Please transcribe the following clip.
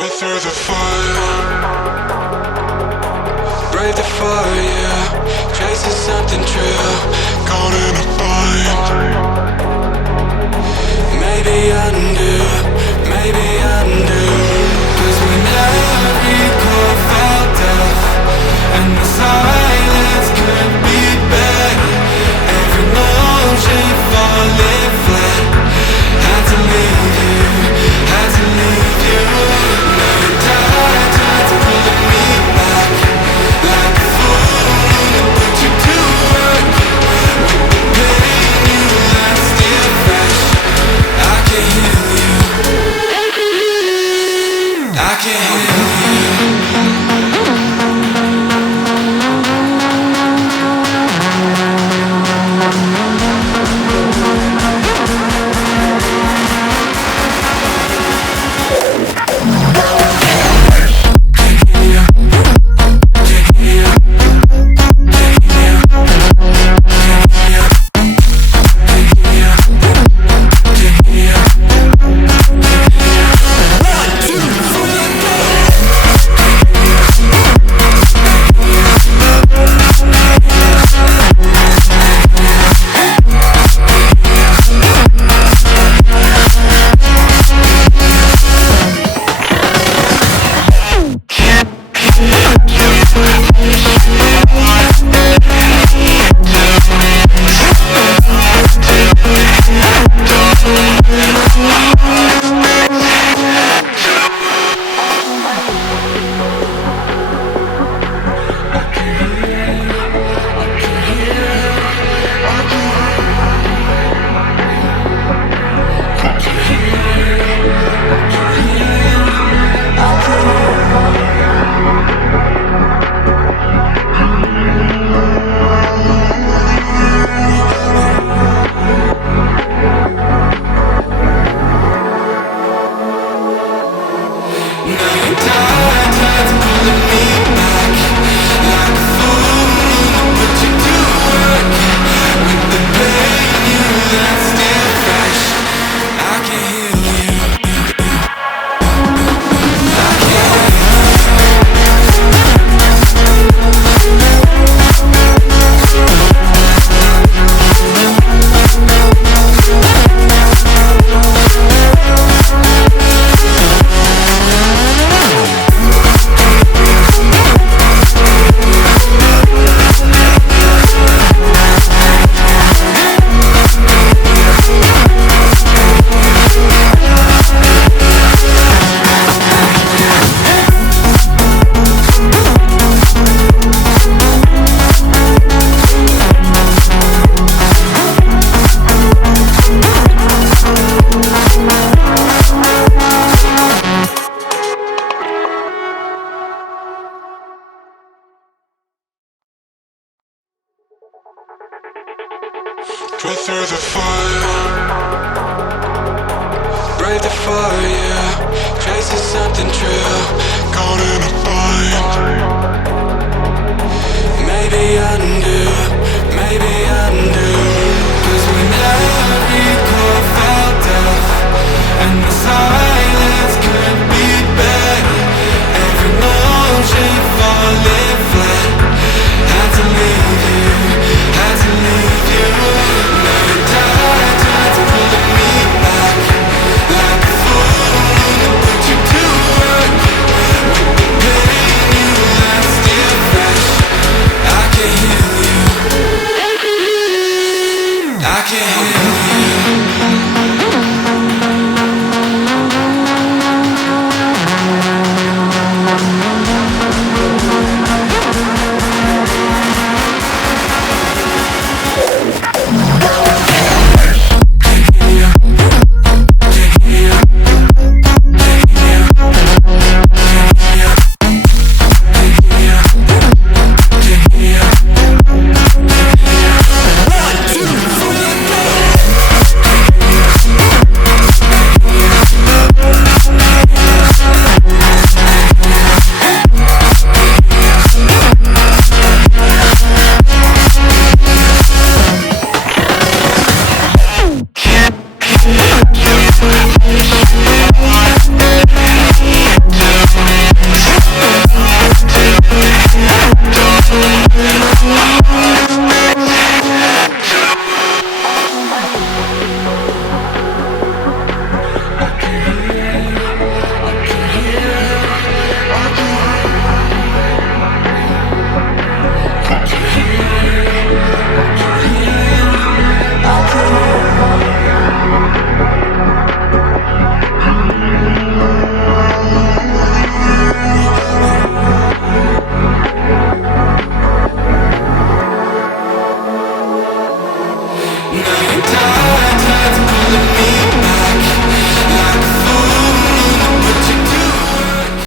Went through the fire, brave the fire, yeah. Chasing something true, caught in a bind. Maybe undo, maybe undo. 'Cause when every chord felt deaf and the silence could be better, every motion falling flat. Had to leave you, had to leave you. Now you died, tried to pull me back. Like a fool that put you to work. With the pain you left still fresh. I can heal you, I can heal you. Went through the fire, brave the fire, yeah. Chasing something true, caught in a bind. Maybe undo, maybe